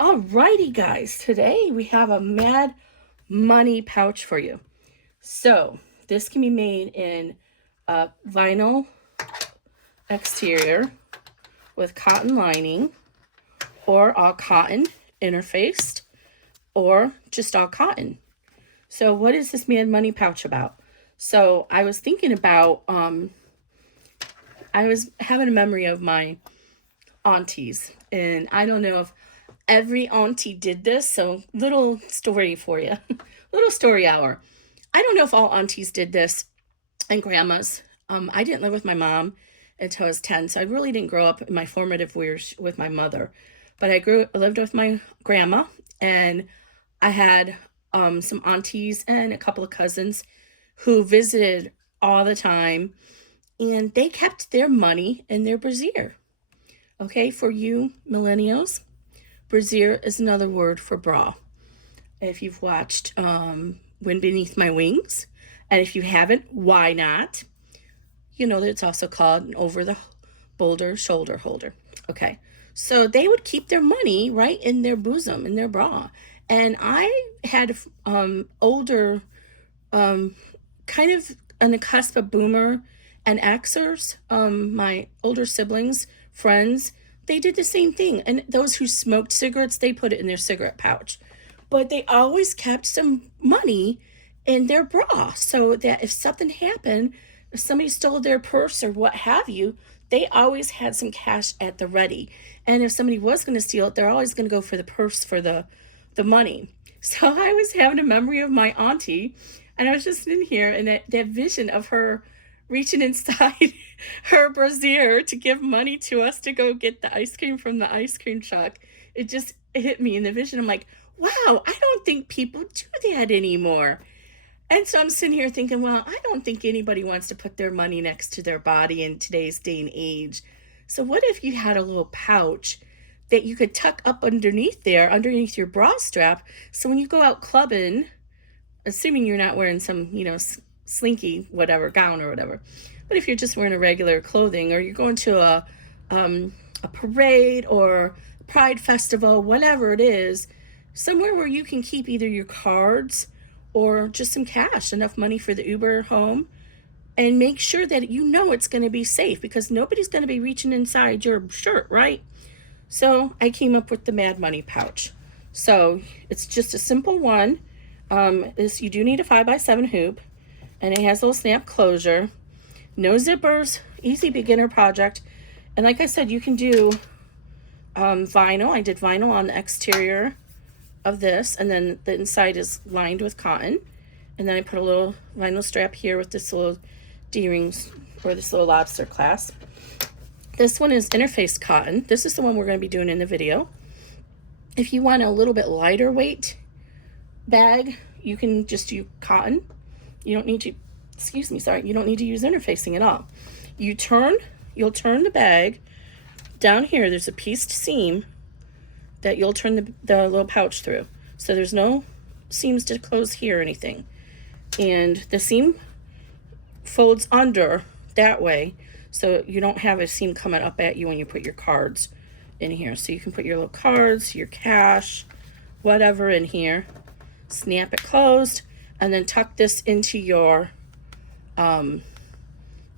Alrighty, guys, today we have a Mad Money pouch for you. So this can be made in a vinyl exterior with cotton lining, or all cotton interfaced, or just all cotton. So what is this Mad Money pouch about? So I was thinking about, I was having a memory of my aunties, and I don't know if every auntie did this, so little story for you. Little story hour. I don't know if all aunties did this and grandmas. I didn't live with my mom until I was 10, so I really didn't grow up in my formative years with my mother. But I lived with my grandma, and I had some aunties and a couple of cousins who visited all the time, and they kept their money in their brassiere. Okay, for you millennials, brassiere is another word for bra. If you've watched Wind Beneath My Wings, and if you haven't, why not? You know that it's also called an over the boulder shoulder holder. Okay, so they would keep their money right in their bosom, in their bra. And I had older, kind of on the cusp of boomer and Xers, my older siblings, friends, they did the same thing. And those who smoked cigarettes, they put it in their cigarette pouch. But they always kept some money in their bra so that if something happened, if somebody stole their purse or what have you, they always had some cash at the ready. And if somebody was going to steal it, they're always going to go for the purse for the money. So I was having a memory of my auntie, and I was just in here, and that vision of her reaching inside her brassiere to give money to us to go get the ice cream from the ice cream truck. It just hit me in the vision. I'm like, wow, I don't think people do that anymore. And so I'm sitting here thinking, well, I don't think anybody wants to put their money next to their body in today's day and age. So what if you had a little pouch that you could tuck up underneath there, underneath your bra strap, so when you go out clubbing, assuming you're not wearing some, slinky whatever gown or whatever, but if you're just wearing a regular clothing, or you're going to a parade or pride festival, whatever it is, somewhere where you can keep either your cards or just some cash, enough money for the Uber home, and make sure that you know it's going to be safe, because nobody's going to be reaching inside your shirt, right? So I came up with the Mad Money pouch. So it's just a simple one. You do need a 5x7 hoop, and it has a little snap closure. No zippers, easy beginner project. And like I said, you can do vinyl. I did vinyl on the exterior of this, and then the inside is lined with cotton. And then I put a little vinyl strap here with this little D-rings, or this little lobster clasp. This one is interfaced cotton. This is the one we're going to be doing in the video. If you want a little bit lighter weight bag, you can just do cotton. You don't need to, you don't need to use interfacing at all. You'll turn the bag down here. There's a pieced seam that you'll turn the little pouch through. So there's no seams to close here or anything. And the seam folds under that way, so you don't have a seam coming up at you when you put your cards in here. So you can put your little cards, your cash, whatever in here, snap it closed, and then tuck this into your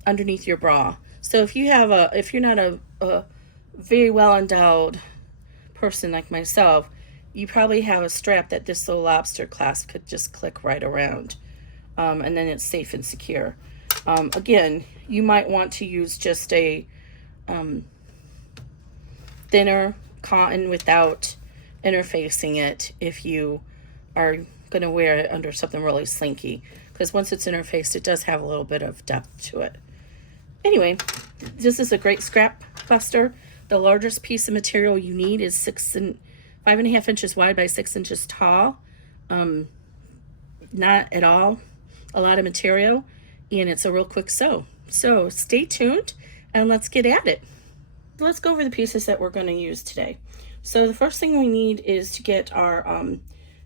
underneath your bra. So if you're not a very well endowed person like myself, you probably have a strap that this little lobster clasp could just click right around, and then it's safe and secure. Again, you might want to use just a thinner cotton without interfacing it if you are going to wear it under something really slinky, because once it's interfaced, it does have a little bit of depth to it. Anyway, this is a great scrap buster. The largest piece of material you need is 5.5 inches wide by 6 inches tall. Not at all a lot of material, and it's a real quick sew. So stay tuned and let's get at it. Let's go over the pieces that we're going to use today. So the first thing we need is to get our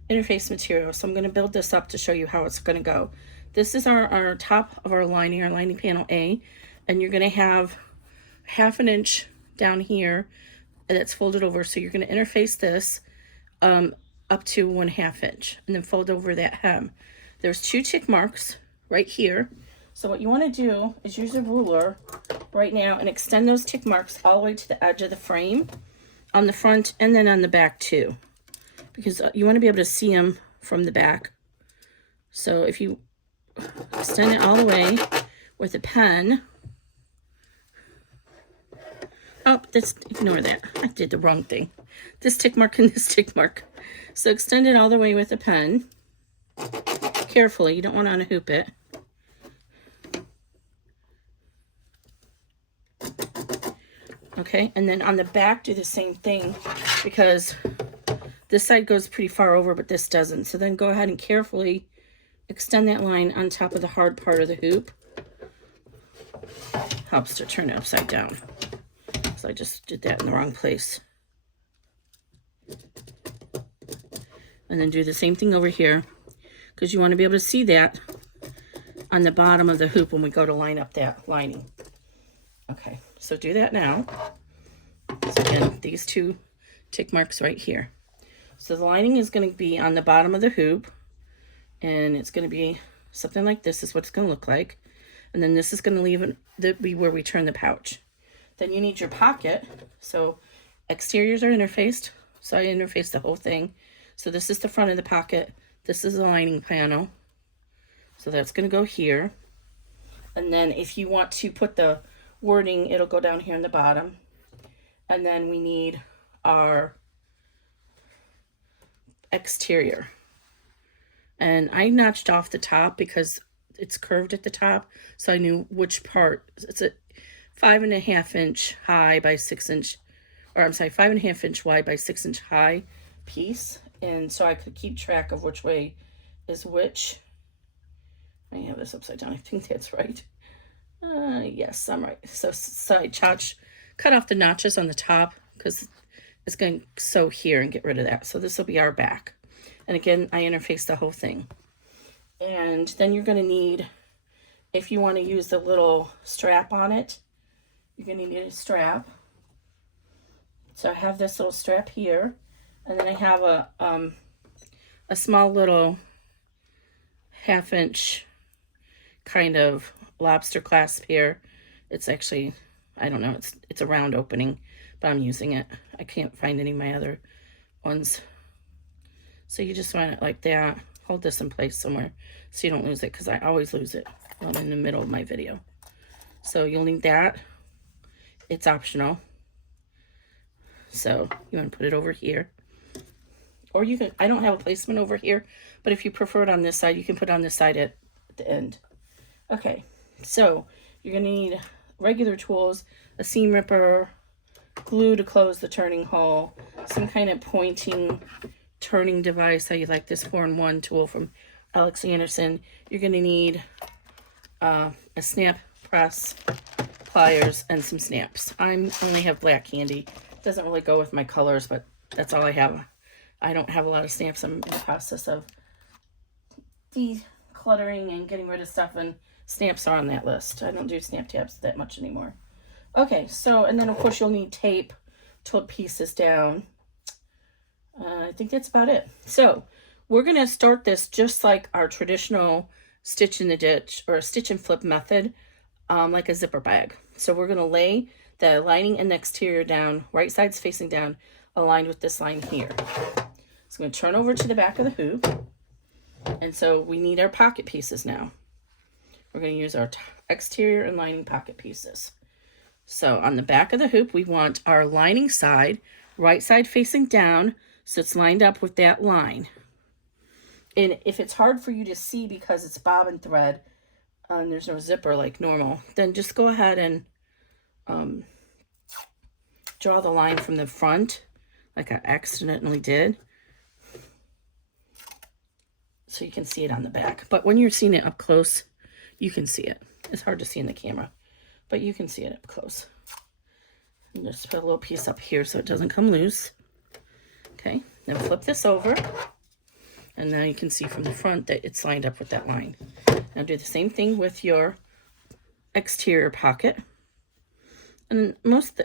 interface material. So I'm going to build this up to show you how it's going to go. This is our top of our lining panel A, and you're going to have 1/2 inch down here that's folded over. So you're going to interface this up to 1/2 inch, and then fold over that hem. There's 2 tick marks right here. So what you want to do is use a ruler right now and extend those tick marks all the way to the edge of the frame on the front and then on the back too, because you want to be able to see them from the back. So if you extend it all the way with a pen, oh, ignore that. I did the wrong thing. This tick mark and this tick mark. So extend it all the way with a pen. Carefully, you don't want to unhoop it. Okay, and then on the back, do the same thing, because this side goes pretty far over, but this doesn't. So then go ahead and carefully extend that line on top of the hard part of the hoop. Helps to turn it upside down. So I just did that in the wrong place. And then do the same thing over here, because you want to be able to see that on the bottom of the hoop when we go to line up that lining. Okay, so do that now. So again, these 2 tick marks right here. So the lining is going to be on the bottom of the hoop, and it's going to be something like this is what it's going to look like. And then this is going to be where we turn the pouch. Then you need your pocket. So exteriors are interfaced. So I interfaced the whole thing. So this is the front of the pocket. This is the lining panel. So that's going to go here. And then if you want to put the wording, it'll go down here in the bottom. And then we need our exterior. And I notched off the top because it's curved at the top, so I knew which part. It's a 5.5 inch high by 6 inch, or I'm sorry, 5.5 inch wide by 6 inch high piece. And so I could keep track of which way is which. I have this upside down. I think that's right. Yes, I'm right. So I cut off the notches on the top because it's going to sew here and get rid of that. So this will be our back. And again, I interfaced the whole thing. And then you're going to need, if you want to use the little strap on it, you're going to need a strap. So I have this little strap here. And then I have a small little 1/2 inch kind of lobster clasp here. It's actually, I don't know, it's a round opening, but I'm using it. I can't find any of my other ones. So you just want it like that. Hold this in place somewhere so you don't lose it, because I always lose it when I'm in the middle of my video. So you'll need that. It's optional. So you want to put it over here. Or you can, I don't have a placement over here, but if you prefer it on this side, you can put it on this side at the end. Okay, so you're going to need regular tools, a seam ripper, glue to close the turning hole, some kind of pointing turning device. I like this 4-in-1 tool from Alex Anderson. You're going to need a snap press, pliers, and some snaps. I only have black candy. It doesn't really go with my colors, but that's all I have. I don't have a lot of snaps. I'm in the process of decluttering and getting rid of stuff, and snaps are on that list. I don't do snap tabs that much anymore. Okay, so, and then of course you'll need tape to put pieces down. I think that's about it. So we're going to start this just like our traditional stitch in the ditch or stitch and flip method, like a zipper bag. So we're going to lay the lining and the exterior down, right sides facing down, aligned with this line here. So I'm going to turn over to the back of the hoop. And so we need our pocket pieces now. We're going to use our exterior and lining pocket pieces. So on the back of the hoop, we want our lining side, right side facing down, so it's lined up with that line. And if it's hard for you to see because it's bobbin thread and there's no zipper like normal, then just go ahead and draw the line from the front like I accidentally did, so you can see it on the back. But when you're seeing it up close, you can see it. It's hard to see in the camera, but you can see it up close. And just put a little piece up here so it doesn't come loose. Okay, then flip this over, and now you can see from the front that it's lined up with that line. Now do the same thing with your exterior pocket. And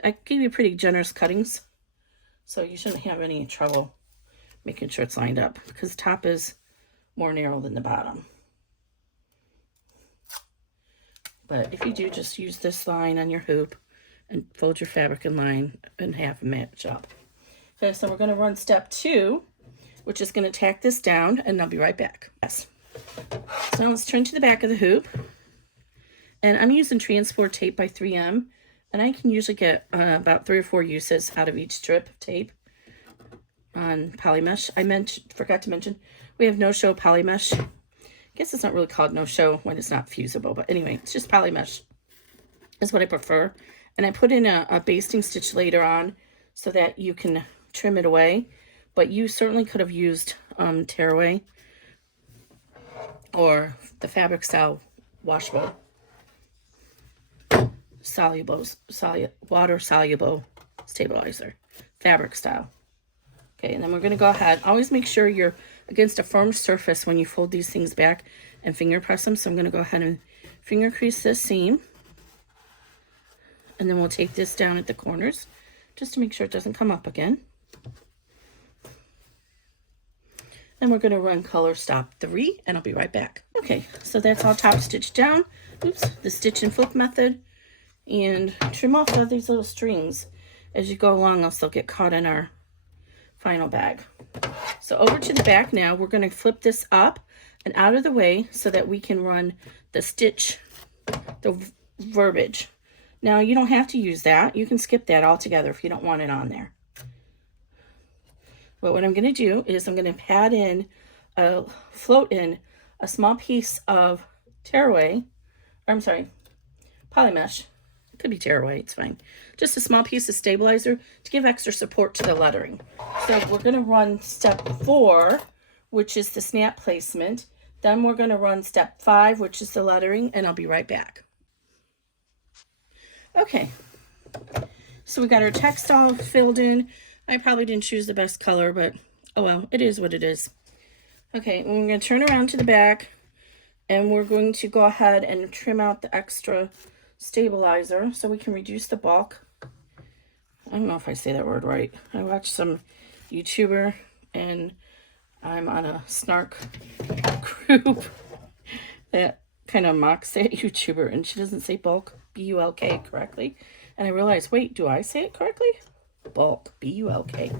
I gave you pretty generous cuttings, so you shouldn't have any trouble making sure it's lined up because the top is more narrow than the bottom. But if you do, just use this line on your hoop and fold your fabric in line and half and match up. Okay, so we're going to run step 2, which is going to tack this down, and I'll be right back. Yes. So now let's turn to the back of the hoop. And I'm using transport tape by 3M, and I can usually get about 3 or 4 uses out of each strip of tape on poly mesh. I forgot to mention, we have no-show poly mesh. I guess it's not really called no-show when it's not fusible, but anyway, it's just poly mesh is what I prefer. And I put in a basting stitch later on so that you can trim it away, but you certainly could have used tearaway or the fabric style washable water soluble stabilizer, fabric style. Okay, and then we're going to go ahead. Always make sure you're against a firm surface when you fold these things back and finger press them. So I'm going to go ahead and finger crease this seam. And then we'll take this down at the corners just to make sure it doesn't come up again. And we're going to run color stop 3, and I'll be right back. Okay, so that's all top stitched down. Oops, the stitch and flip method. And trim off all these little strings as you go along, else they'll get caught in our final bag. So over to the back now, we're going to flip this up and out of the way so that we can run the stitch, the verbiage. Now you don't have to use that. You can skip that altogether if you don't want it on there. But what I'm going to do is I'm going to float in a small piece of tearaway, poly mesh. It could be tearaway, it's fine. Just a small piece of stabilizer to give extra support to the lettering. So we're going to run step 4, which is the snap placement. Then we're going to run step 5, which is the lettering, and I'll be right back. Okay, so we got our text all filled in. I probably didn't choose the best color, but oh well, it is what it is. Okay, we're going to turn around to the back, and we're going to go ahead and trim out the extra stabilizer so we can reduce the bulk. I don't know if I say that word right. I watched some YouTuber, and I'm on a snark group that kind of mocks that YouTuber, and she doesn't say bulk, B-U-L-K, correctly. And I realized, wait, do I say it correctly? Bulk, B-U-L-K.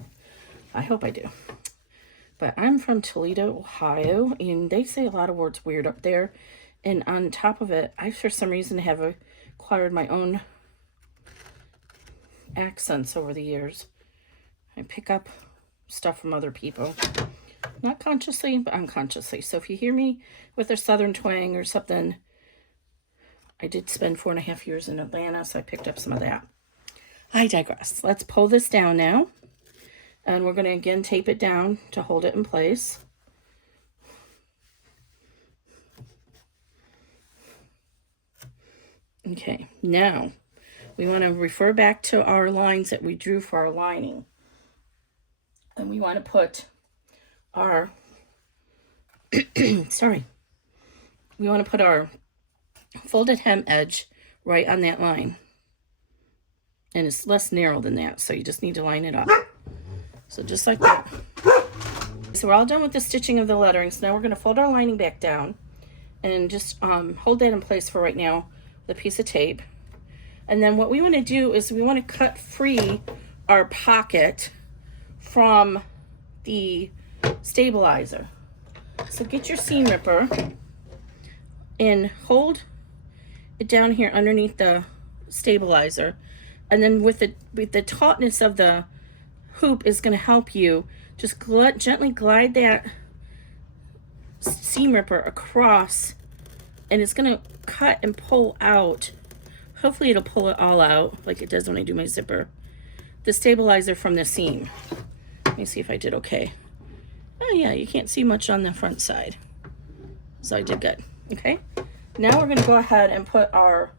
I hope I do. But I'm from Toledo, Ohio, and they say a lot of words weird up there. And on top of it, I, for some reason, have acquired my own accents over the years. I pick up stuff from other people. Not consciously, but unconsciously. So if you hear me with a southern twang or something, I did spend 4.5 years in Atlanta, so I picked up some of that. I digress. Let's pull this down now. And we're going to again tape it down to hold it in place. Okay, now we want to refer back to our lines that we drew for our lining. And we want to put our, we want to put our folded hem edge right on that line. And it's less narrow than that, so you just need to line it up. So just like that. So we're all done with the stitching of the lettering. So now we're going to fold our lining back down and just hold that in place for right now with a piece of tape. And then what we want to do is we want to cut free our pocket from the stabilizer. So get your seam ripper and hold it down here underneath the stabilizer. And then with the tautness of the hoop is going to help you just gently glide that seam ripper across, and it's going to cut and pull out. Hopefully it'll pull it all out like it does when I do my zipper. The stabilizer from the seam. Let me see if I did okay. Oh yeah, you can't see much on the front side. So I did good. Okay. Now we're going to go ahead and put our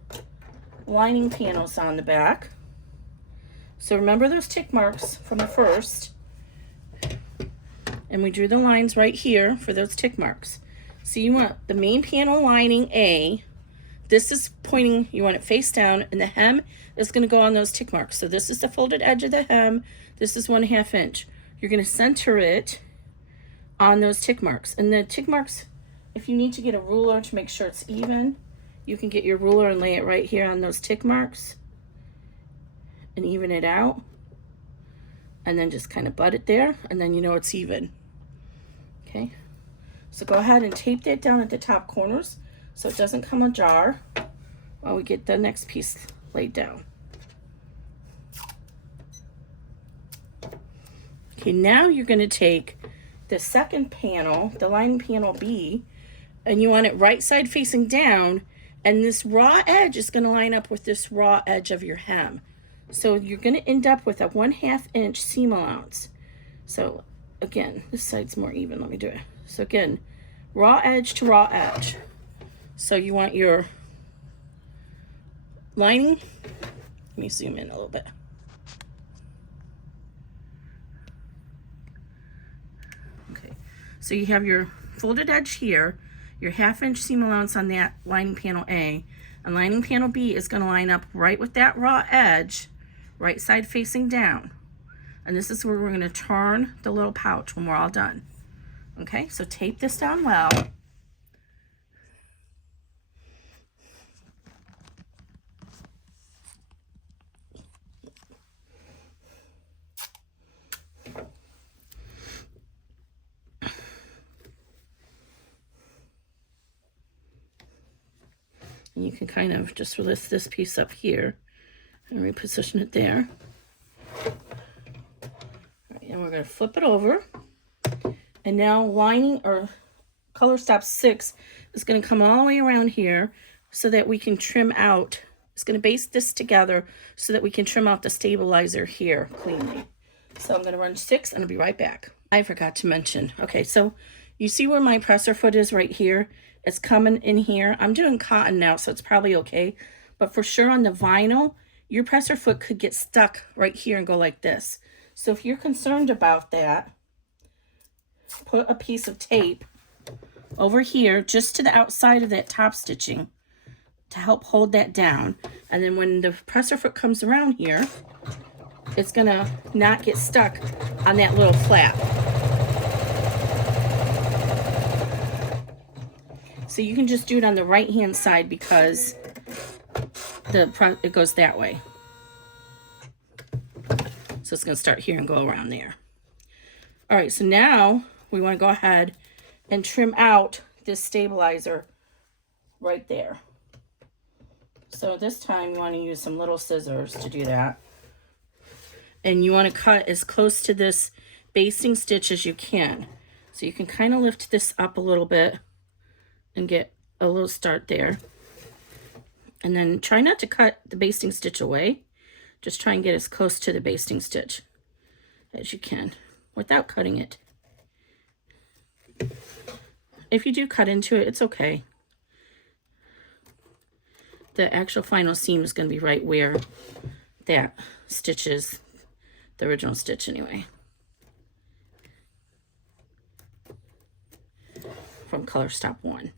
lining panels on the back. So remember those tick marks from the first. And we drew the lines right here for those tick marks. So you want the main panel lining A. This is pointing, you want it face down, and the hem is going to go on those tick marks. So this is the folded edge of the hem. This is 1/2 inch. You're going to center it on those tick marks. And the tick marks, if you need to get a ruler to make sure it's even, you can get your ruler and lay it right here on those tick marks and even it out. And then just kind of butt it there, and then you know it's even. Okay, so go ahead and tape that down at the top corners so it doesn't come ajar while we get the next piece laid down. Okay, now you're going to take the second panel, the lining panel B, and you want it right side facing down, and this raw edge is going to line up with this raw edge of your hem. So you're going to end up with a 1/2 inch seam allowance. So again, this side's more even. Let me do it. So again, raw edge to raw edge. So you want your lining. Let me zoom in a little bit. Okay, so you have your folded edge here, your 1/2 inch seam allowance on that lining panel A, and lining panel B is going to line up right with that raw edge, right side facing down. And this is where we're going to turn the little pouch when we're all done. Okay, so tape this down well. And you can kind of just lift this piece up here and reposition it there. All right, and we're going to flip it over. And now lining or color stop 6 is going to come all the way around here so that we can trim out. It's going to base this together so that we can trim out the stabilizer here cleanly. So I'm going to run 6 and I'll be right back. I forgot to mention. Okay, so you see where my presser foot is right here? It's coming in here. I'm doing cotton now, so it's probably okay. But for sure on the vinyl, your presser foot could get stuck right here and go like this. So if you're concerned about that, put a piece of tape over here just to the outside of that top stitching to help hold that down. And then when the presser foot comes around here, it's gonna not get stuck on that little flap. So you can just do it on the right hand side because it goes that way. So it's gonna start here and go around there. All right, so now we want to go ahead and trim out this stabilizer right there. So this time you want to use some little scissors to do that. And you want to cut as close to this basting stitch as you can. So you can kind of lift this up a little bit and get a little start there. And then try not to cut the basting stitch away. Just try and get as close to the basting stitch as you can without cutting it. If you do cut into it, it's okay. The actual final seam is going to be right where that stitch is, the original stitch anyway. From color stop 1.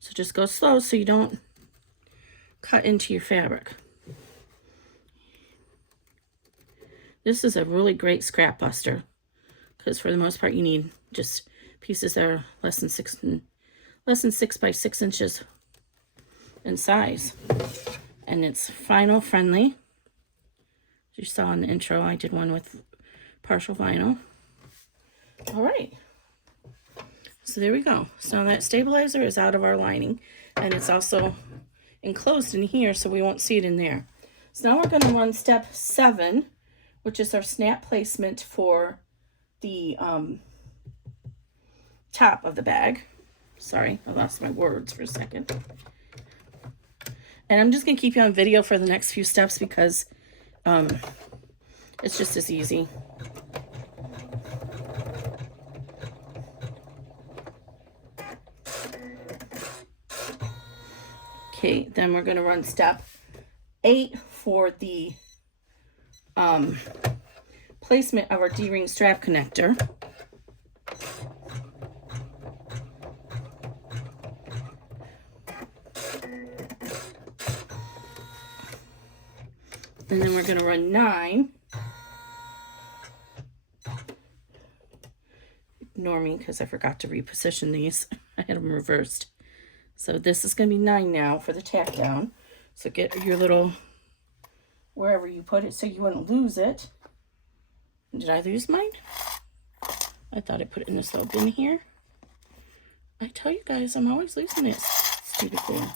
So just go slow so you don't cut into your fabric. This is a really great scrap buster because for the most part you need just pieces that are less than 6 by 6 inches in size. And it's vinyl friendly. As you saw in the intro, I did one with partial vinyl. All right. So there we go. So that stabilizer is out of our lining, and it's also enclosed in here so we won't see it in there. So now we're going to run step 7, which is our snap placement for the top of the bag. Sorry, I lost my words for a second. And I'm just going to keep you on video for the next few steps because it's just as easy. Okay, then we're going to run step 8 for the placement of our D-ring strap connector. And then we're going to run 9. Ignore me because I forgot to reposition these. I had them reversed. So this is going to be 9 now for the tack down. So get your little, wherever you put it so you wouldn't lose it. Did I lose mine? I thought I put it in this little bin here. I tell you guys, I'm always losing it. Stupid thing.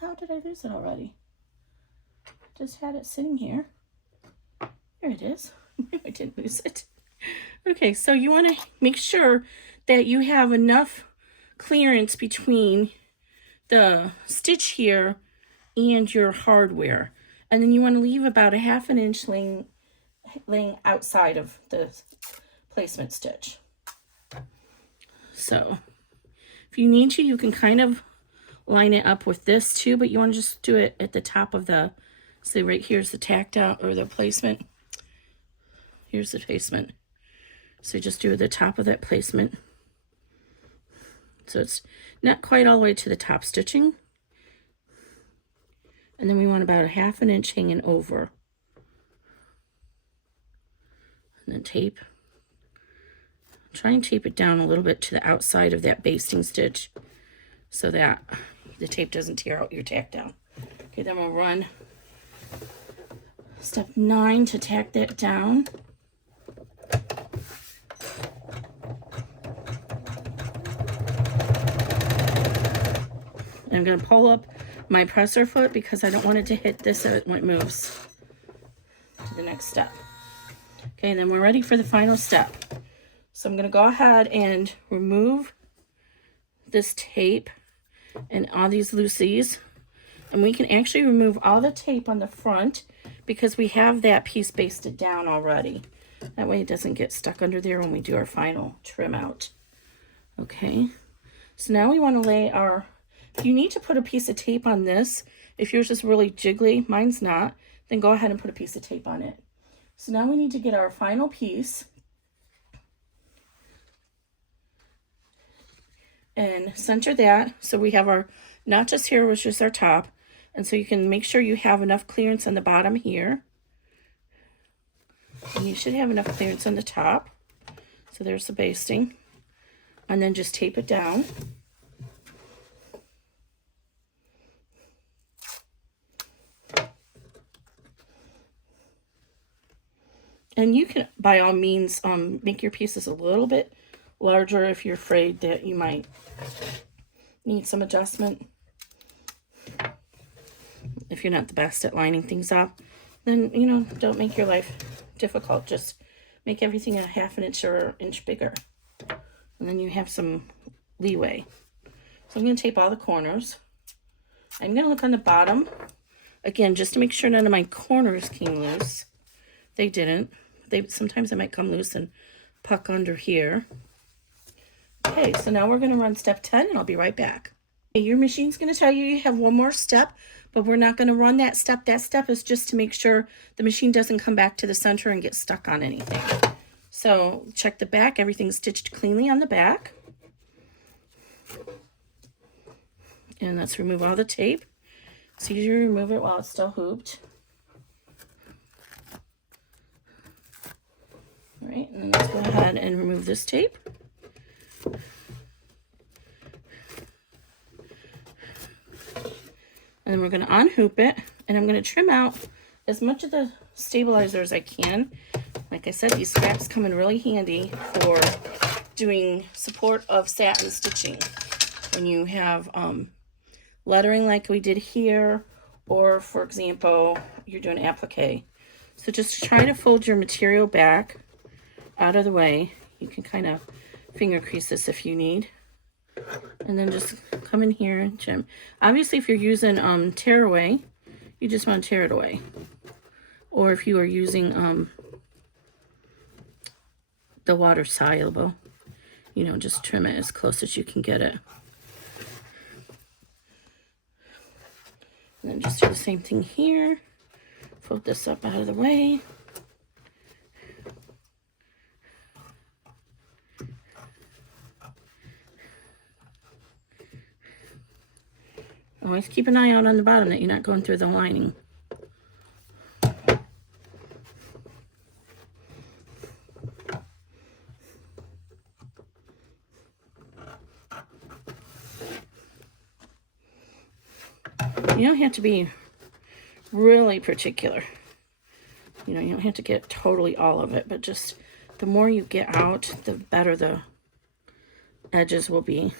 How did I lose it already? Just had it sitting here. There it is. I didn't lose it. Okay, so you want to make sure that you have enough clearance between the stitch here and your hardware. And then you want to leave about a 1/2 inch laying outside of the placement stitch. So if you need to, you can kind of line it up with this too, but you want to just do it at the top of the, see right here's the tack down or the placement. Here's the placement. So just do the top of that placement. So it's not quite all the way to the top stitching. And then we want about a 1/2 inch hanging over. And then tape. Try and tape it down a little bit to the outside of that basting stitch so that the tape doesn't tear out your tack down. Okay, then we'll run step 9 to tack that down. And I'm going to pull up my presser foot because I don't want it to hit this when it moves to the next step. Okay, and then we're ready for the final step. So I'm going to go ahead and remove this tape and all these loosies. And we can actually remove all the tape on the front because we have that piece basted down already. That way it doesn't get stuck under there when we do our final trim out. Okay, so now we want to lay our, if you need to put a piece of tape on this, if yours is really jiggly, mine's not, then go ahead and put a piece of tape on it. So now we need to get our final piece and center that so we have our notches here, which is our top, and so you can make sure you have enough clearance on the bottom here, and you should have enough clearance on the top. So there's the basting, and then just tape it down. And you can, by all means, make your pieces a little bit larger if you're afraid that you might need some adjustment. If you're not the best at lining things up, then, you know, don't make your life difficult. Just make everything a 1/2 inch or an inch bigger. And then you have some leeway. So I'm going to tape all the corners. I'm going to look on the bottom, again, just to make sure none of my corners came loose. They didn't. Sometimes they might come loose and puck under here. Okay, so now we're going to run step 10 and I'll be right back. Okay, your machine's going to tell you have one more step, but we're not going to run that step. That step is just to make sure the machine doesn't come back to the center and get stuck on anything. So check the back. Everything's stitched cleanly on the back. And let's remove all the tape. It's easy to remove it while it's still hooped. All right, and then let's go ahead and remove this tape. And then we're going to unhoop it, and I'm going to trim out as much of the stabilizer as I can. Like I said, these scraps come in really handy for doing support of satin stitching. When you have lettering like we did here, or for example, you're doing applique. So just try to fold your material back out of the way. You can kind of finger crease this if you need. And then just come in here and trim. Obviously, if you're using tearaway, you just want to tear it away. Or if you are using the water soluble, you know, just trim it as close as you can get it. And then just do the same thing here. Fold this up out of the way. Always keep an eye out on the bottom that you're not going through the lining. You don't have to be really particular. You know, you don't have to get totally all of it, but just the more you get out, the better the edges will be.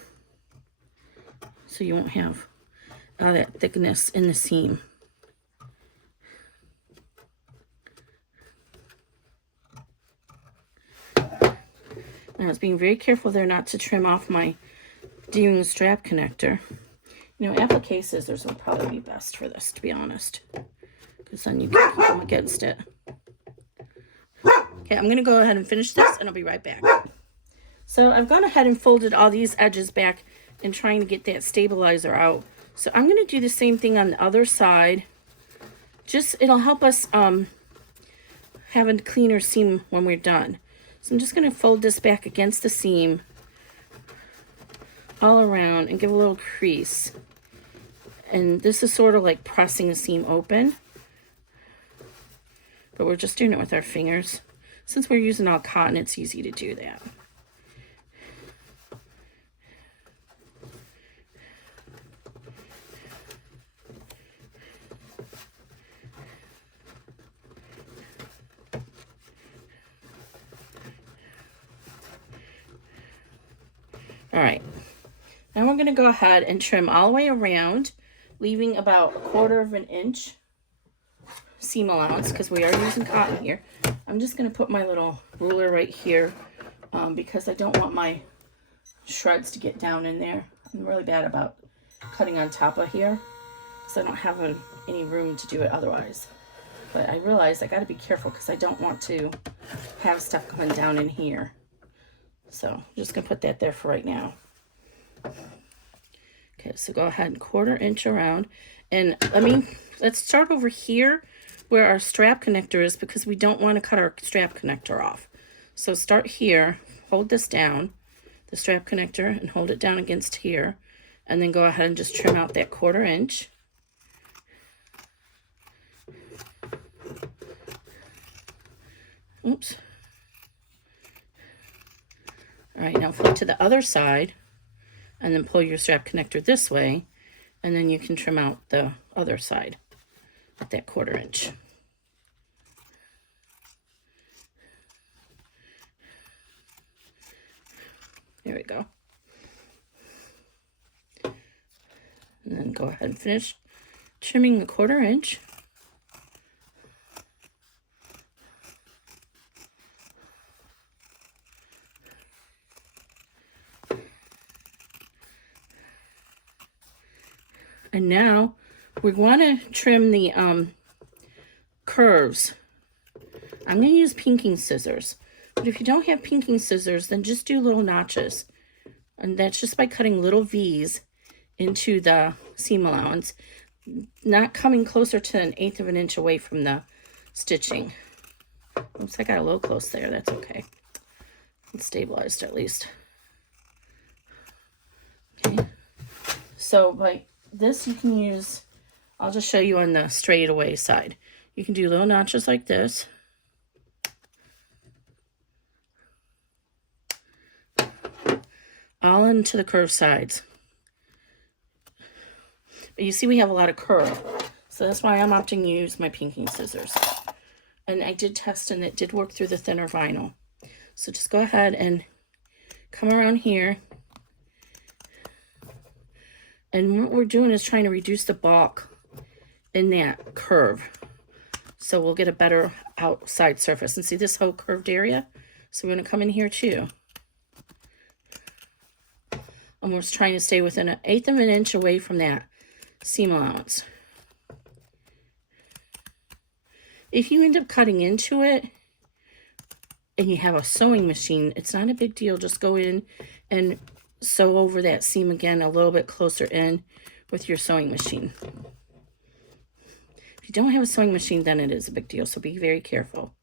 So you won't have all that thickness in the seam. Now I was being very careful there not to trim off my D-ring strap connector. You know, applique scissors would probably be best for this, to be honest, because then you can keep them against it. Okay, I'm going to go ahead and finish this, and I'll be right back. So I've gone ahead and folded all these edges back and trying to get that stabilizer out. So I'm going to do the same thing on the other side. Just, it'll help us have a cleaner seam when we're done. So I'm just going to fold this back against the seam all around and give a little crease. And this is sort of like pressing the seam open, but we're just doing it with our fingers. Since we're using all cotton, it's easy to do that. All right, now we're going to go ahead and trim all the way around, leaving about 1/4 of an inch seam allowance because we are using cotton here. I'm just going to put my little ruler right here because I don't want my shreds to get down in there. I'm really bad about cutting on top of here because I don't have any room to do it otherwise. But I realized I got to be careful because I don't want to have stuff coming down in here. So I'm just going to put that there for right now. Okay, so go ahead and 1/4 inch around. And let's start over here where our strap connector is because we don't want to cut our strap connector off. So start here, hold this down, the strap connector, and hold it down against here. And then go ahead and just trim out that 1/4 inch. Oops. All right, now flip to the other side and then pull your strap connector this way, and then you can trim out the other side at that 1/4 inch. There we go. And then go ahead and finish trimming the 1/4 inch. And now we want to trim the curves. I'm going to use pinking scissors. But if you don't have pinking scissors, then just do little notches. And that's just by cutting little V's into the seam allowance, not coming closer to 1/8 of an inch away from the stitching. Oops, I got a little close there. That's okay. It's stabilized at least. Okay. So by this you can use, I'll just show you on the straight away side. You can do little notches like this. All into the curved sides. But you see we have a lot of curve. So that's why I'm opting to use my pinking scissors. And I did test and it did work through the thinner vinyl. So just go ahead and come around here. And what we're doing is trying to reduce the bulk in that curve. So we'll get a better outside surface. And see this whole curved area? So we're going to come in here too. And we're trying to stay within 1/8 of an inch away from that seam allowance. If you end up cutting into it and you have a sewing machine, it's not a big deal. Just go in and sew over that seam again a little bit closer in with your sewing machine. If you don't have a sewing machine, then it is a big deal. So be very careful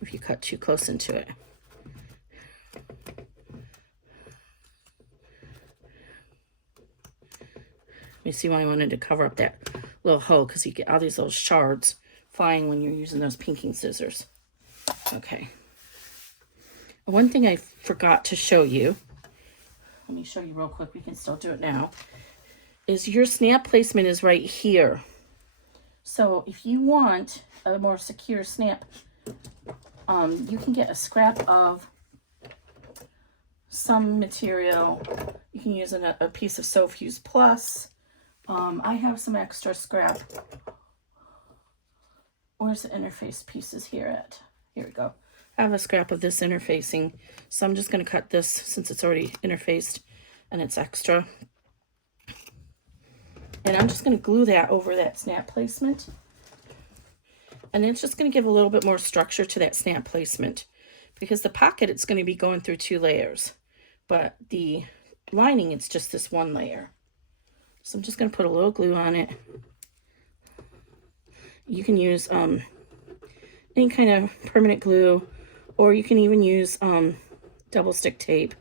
if you cut too close into it. You see why I wanted to cover up that little hole, because you get all these little shards flying when you're using those pinking scissors. Okay. One thing I forgot to show you, let me show you real quick, we can still do it now, is your snap placement is right here. So if you want a more secure snap, you can get a scrap of some material. You can use a piece of So Fuse Plus. I have some extra scrap. Where's the interface pieces here at? Here we go. I have a scrap of this interfacing, so I'm just going to cut this since it's already interfaced and it's extra. And I'm just going to glue that over that snap placement. And it's just going to give a little bit more structure to that snap placement, because the pocket, it's going to be going through 2 layers, but the lining, it's just this 1 layer. So I'm just going to put a little glue on it. You can use any kind of permanent glue, or you can even use double stick tape,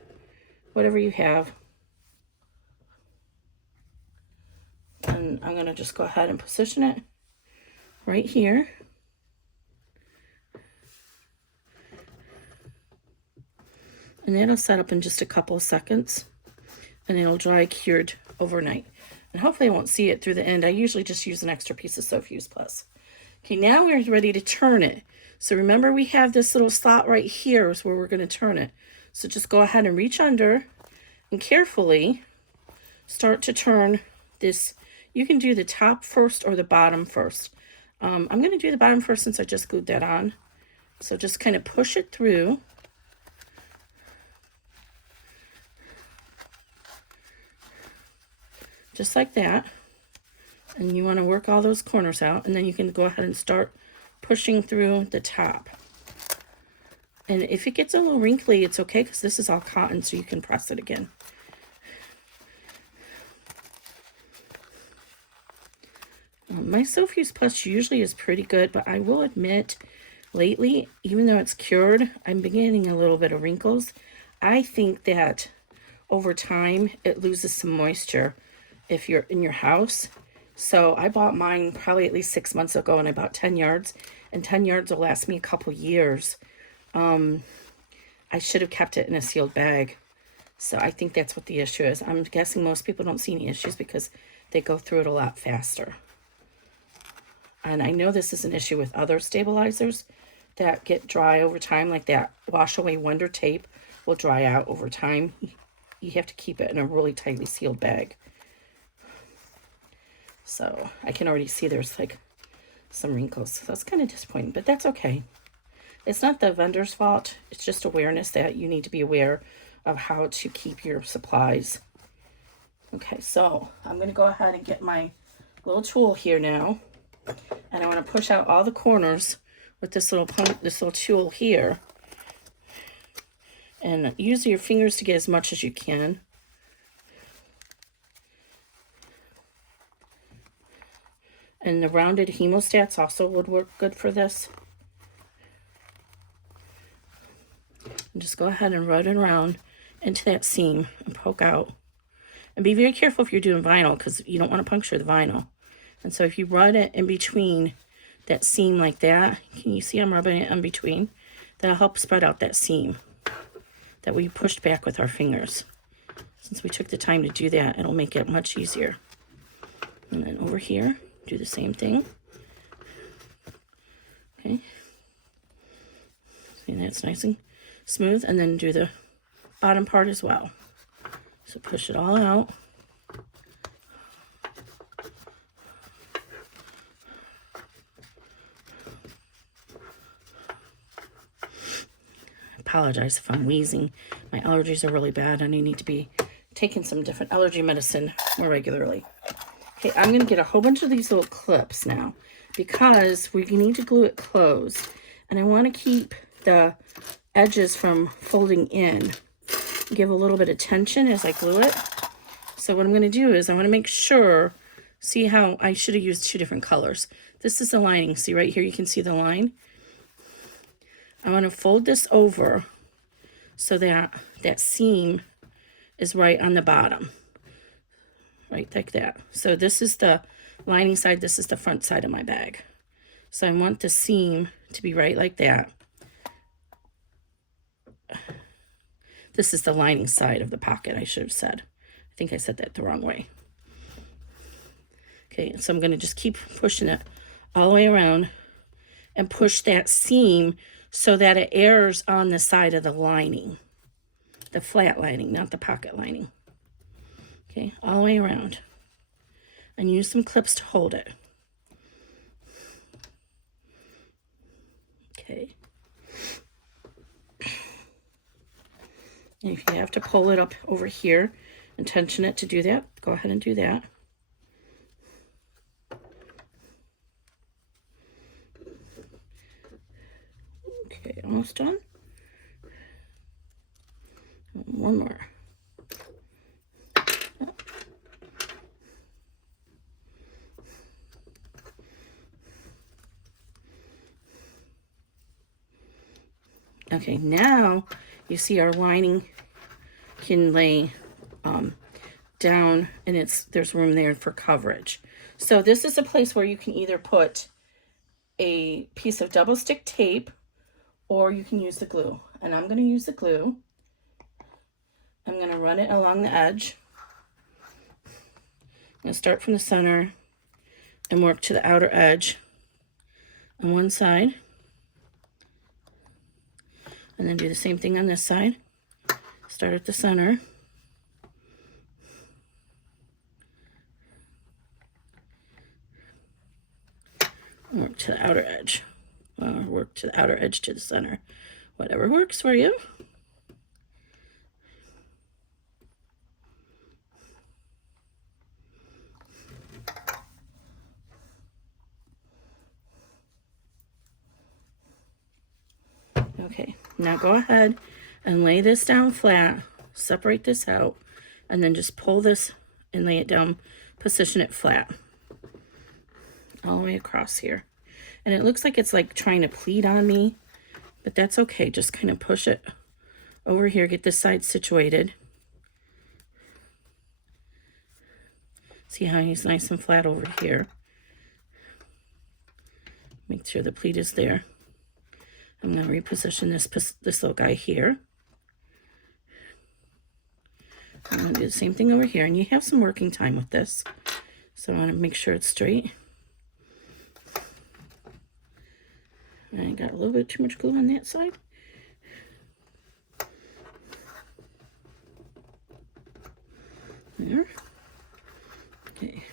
whatever you have. And I'm going to just go ahead and position it right here. And that'll set up in just a couple of seconds, and it'll dry cured overnight. And hopefully I won't see it through the end. I usually just use an extra piece of So Fuse Plus. Okay, now we're ready to turn it. So remember, we have this little slot right here is where we're going to turn it. So just go ahead and reach under and carefully start to turn this. You can do the top first or the bottom first. I'm going to do the bottom first since I just glued that on. So just kind of push it through. Just like that. And you want to work all those corners out, and then you can go ahead and start pushing through the top. And if it gets a little wrinkly, it's okay, because this is all cotton, so you can press it again. My So Fuse Plus usually is pretty good, but I will admit, lately, even though it's cured, I'm beginning a little bit of wrinkles. I think that over time, it loses some moisture if you're in your house. So I bought mine probably at least 6 months ago, and I bought 10 yards, and 10 yards will last me a couple years. I should have kept it in a sealed bag. So I think that's what the issue is. I'm guessing most people don't see any issues because they go through it a lot faster. And I know this is an issue with other stabilizers that get dry over time, like that wash away Wonder tape will dry out over time. You have to keep it in a really tightly sealed bag. So I can already see there's like some wrinkles. So it's kind of disappointing, but that's okay. It's not the vendor's fault. It's just awareness that you need to be aware of how to keep your supplies. Okay, so I'm going to go ahead and get my little tool here now. And I want to push out all the corners with this little tool here. And use your fingers to get as much as you can. And the rounded hemostats also would work good for this. And just go ahead and run it around into that seam and poke out. And be very careful if you're doing vinyl, because you don't want to puncture the vinyl. And so if you run it in between that seam like that, can you see I'm rubbing it in between? That'll help spread out that seam that we pushed back with our fingers. Since we took the time to do that, it'll make it much easier. And then over here, do the same thing. Okay. See, that's nice and smooth. And then do the bottom part as well. So push it all out. Apologize if I'm wheezing. My allergies are really bad, and I need to be taking some different allergy medicine more regularly. Okay, I'm going to get a whole bunch of these little clips now, because we need to glue it closed. And I want to keep the edges from folding in. Give a little bit of tension as I glue it. So what I'm going to do is I want to make sure, see how I should have used 2 different colors. This is the lining. See right here, you can see the line. I want to fold this over so that that seam is right on the bottom. Right like that. So this is the lining side, this is the front side of my bag. So I want the seam to be right like that. This is the lining side of the pocket, I should have said. I think I said that the wrong way. Okay, so I'm going to just keep pushing it all the way around and push that seam so that it airs on the side of the lining, the flat lining, not the pocket lining. Okay, all the way around. And use some clips to hold it. Okay. And if you have to pull it up over here and tension it to do that, go ahead and do that. Okay, almost done. One more. Okay, now you see our lining can lay down, and there's room there for coverage. So this is a place where you can either put a piece of double stick tape or you can use the glue. And I'm going to use the glue. I'm going to run it along the edge. I'm going to start from the center and work to the outer edge on one side. And then do the same thing on this side. Start at the center. And work to the outer edge. Or work to the outer edge to the center. Whatever works for you. Okay, now go ahead and lay this down flat, separate this out, and then just pull this and lay it down, position it flat all the way across here. And it looks like it's like trying to pleat on me, but that's okay. Just kind of push it over here, get this side situated. See how he's nice and flat over here. Make sure the pleat is there. I'm going to reposition this little guy here. I'm going to do the same thing over here. And you have some working time with this. So I want to make sure it's straight. I got a little bit too much glue on that side. There. Okay.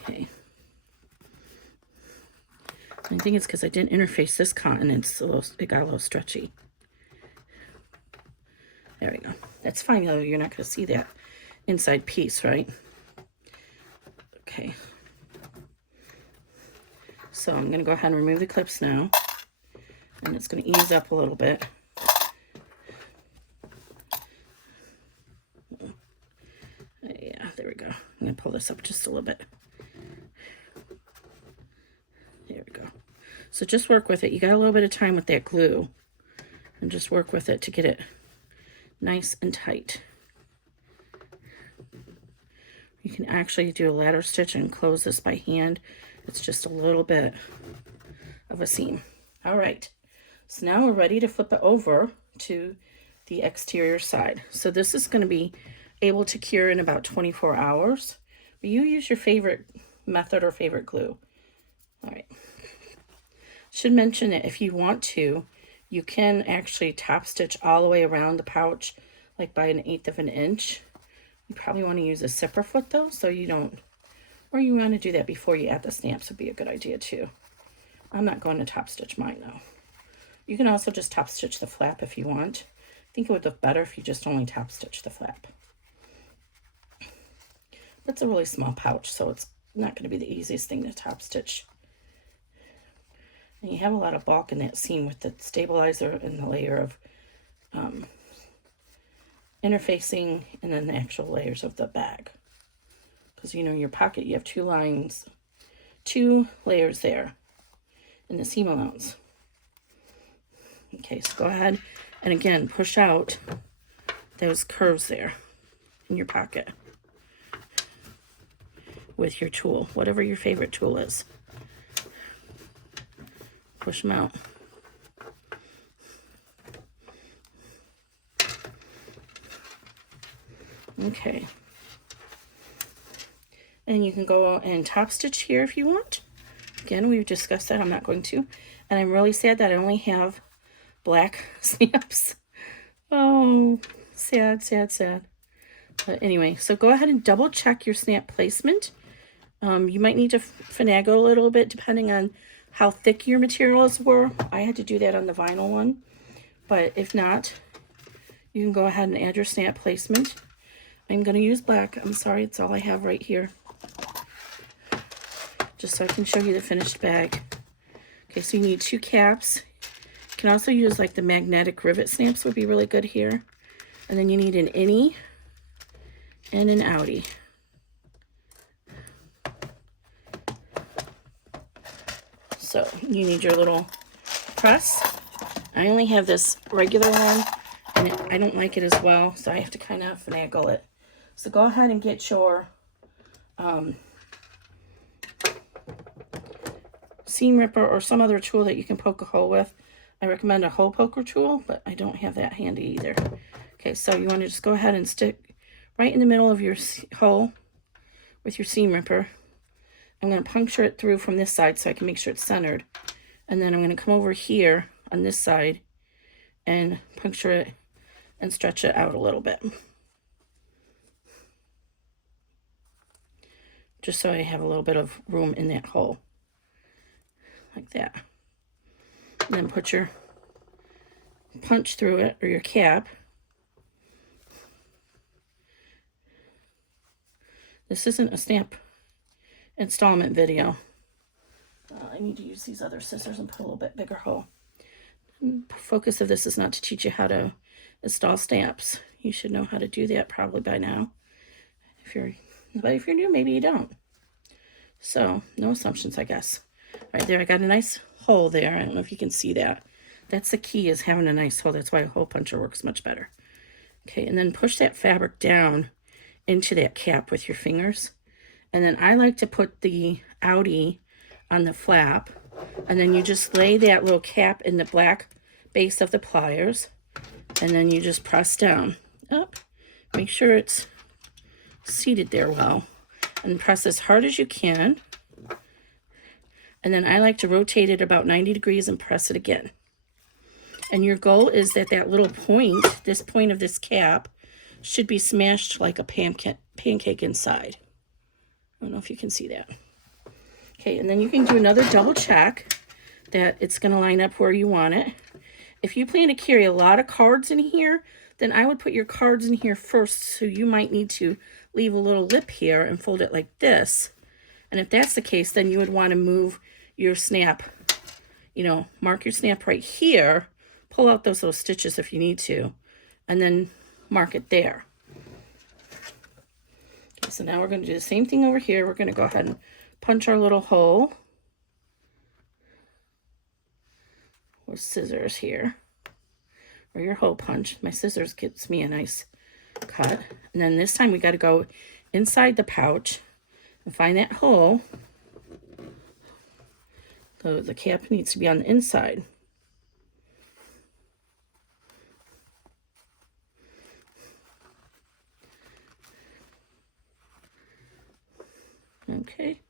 Okay. I think it's because I didn't interface this cotton. It got a little stretchy. There we go. That's fine though. You're not going to see that inside piece, right? Okay. So I'm going to go ahead and remove the clips now. And it's going to ease up a little bit. Yeah, there we go. I'm going to pull this up just a little bit. There we go. So just work with it. You got a little bit of time with that glue. And just work with it to get it nice and tight. You can actually do a ladder stitch and close this by hand. It's just a little bit of a seam. All right. So now we're ready to flip it over to the exterior side. So this is going to be able to cure in about 24 hours. But you use your favorite method or favorite glue. All right. Should mention that if you want to, you can actually top stitch all the way around the pouch, like by 1/8 of an inch. You probably want to use a zipper foot though, so you don't, or you want to do that before you add the stamps would be a good idea too. I'm not going to top stitch mine though. You can also just top stitch the flap if you want. I think it would look better if you just only top stitch the flap. It's a really small pouch, so it's not going to be the easiest thing to top stitch. And you have a lot of bulk in that seam with the stabilizer and the layer of interfacing and then the actual layers of the bag. Because you know your pocket, you have two layers there in the seam allowance. Okay, so go ahead and again push out those curves there in your pocket with your tool, whatever your favorite tool is. Push them out. Okay. And you can go and top stitch here if you want. Again, we've discussed that. I'm not going to. And I'm really sad that I only have black stamps. Oh, sad, sad, sad. But anyway, so go ahead and double check your stamp placement. You might need to finagle a little bit depending on how thick your materials were. I had to do that on the vinyl one. But if not, you can go ahead and add your stamp placement. I'm going to use black. I'm sorry, it's all I have right here. Just so I can show you the finished bag. Okay, so you need 2 caps. You can also use like the magnetic rivet stamps would be really good here. And then you need an innie and an outie. So you need your little press. I only have this regular one, and I don't like it as well, so I have to kind of finagle it. So go ahead and get your seam ripper or some other tool that you can poke a hole with. I recommend a hole poker tool, but I don't have that handy either. Okay, so you want to just go ahead and stick right in the middle of your hole with your seam ripper. I'm going to puncture it through from this side so I can make sure it's centered. And then I'm going to come over here on this side and puncture it and stretch it out a little bit. Just so I have a little bit of room in that hole. Like that. And then put your punch through it, or your cap. This isn't a stamp installment video. I need to use these other scissors and put a little bit bigger hole. The focus of this is not to teach you how to install stamps. You should know how to do that probably by now. But if you're new, maybe you don't. So, no assumptions, I guess. Right there, I got a nice hole there. I don't know if you can see that. That's the key, is having a nice hole. That's why a hole puncher works much better. Okay, and then push that fabric down into that cap with your fingers. And then I like to put the outie on the flap. And then you just lay that little cap in the black base of the pliers. And then you just press down. Up. Make sure it's seated there well. And press as hard as you can. And then I like to rotate it about 90 degrees and press it again. And your goal is that that little point, this point of this cap, should be smashed like a pancake inside. I don't know if you can see that. Okay, and then you can do another double check that it's going to line up where you want it. If you plan to carry a lot of cards in here, then I would put your cards in here first, so you might need to leave a little lip here and fold it like this. And if that's the case, then you would want to move your snap, mark your snap right here, pull out those little stitches if you need to, and then mark it there. Okay, so now we're going to do the same thing over here. We're going to go ahead and punch our little hole with scissors here, or your hole punch. My scissors gets me a nice cut. And then this time we got to go inside the pouch and find that hole. So the cap needs to be on the inside. Okay.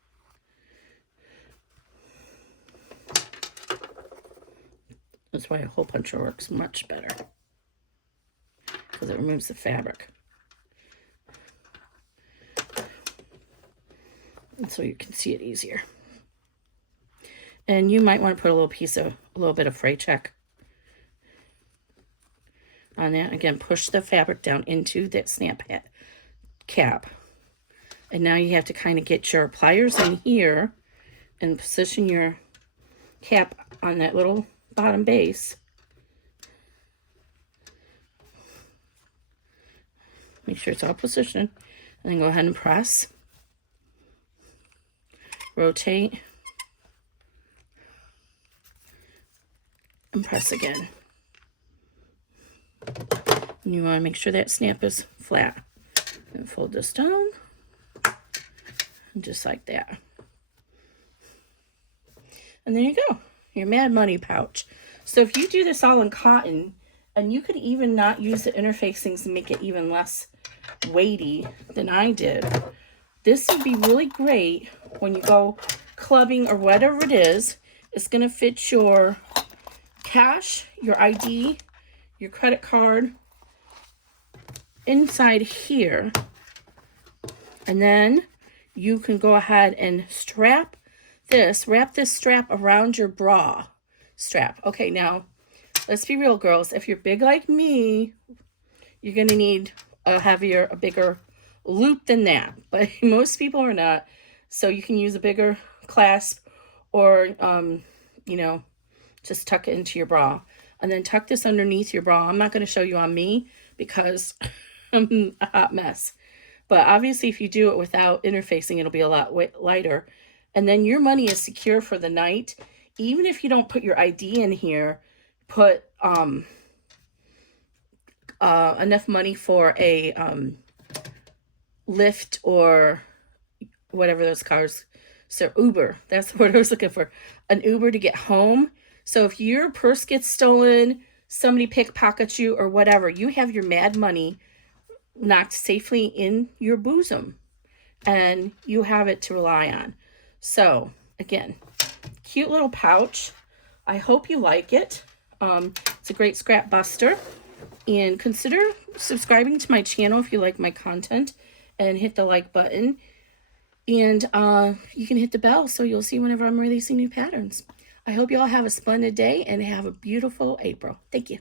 That's why a hole puncher works much better, because it removes the fabric. And so you can see it easier. And you might want to put a little bit of fray check on that. Again, push the fabric down into that snap cap. And now you have to kind of get your pliers in here and position your cap on that little bottom base. Make sure it's all positioned. And then go ahead and press. Rotate. And press again. And you want to make sure that snap is flat. And fold this down. And just like that. And there you go. Your Mad Money pouch. So if you do this all in cotton, and you could even not use the interfacings and make it even less weighty than I did. This would be really great when you go clubbing or whatever it is. It's going to fit your cash, your ID, your credit card inside here. And then you can go ahead and wrap this strap around your bra strap. Okay, now let's be real, girls. If you're big like me, you're going to need a bigger loop than that. But most people are not. So you can use a bigger clasp or, you know, just tuck it into your bra. And then tuck this underneath your bra. I'm not going to show you on me because I'm a hot mess. But obviously, if you do it without interfacing, it'll be a lot lighter. And then your money is secure for the night. Even if you don't put your ID in here, put enough money for a Lyft or whatever those cars. So Uber, that's what I was looking for. An Uber to get home. So if your purse gets stolen, somebody pickpockets you or whatever, you have your mad money knocked safely in your bosom and you have it to rely on. So again, cute little pouch. I hope you like it. It's a great scrap buster, and consider subscribing to my channel if you like my content, and hit the like button, and you can hit the bell so you'll see whenever I'm releasing new patterns. I hope you all have a splendid day and have a beautiful April. Thank you.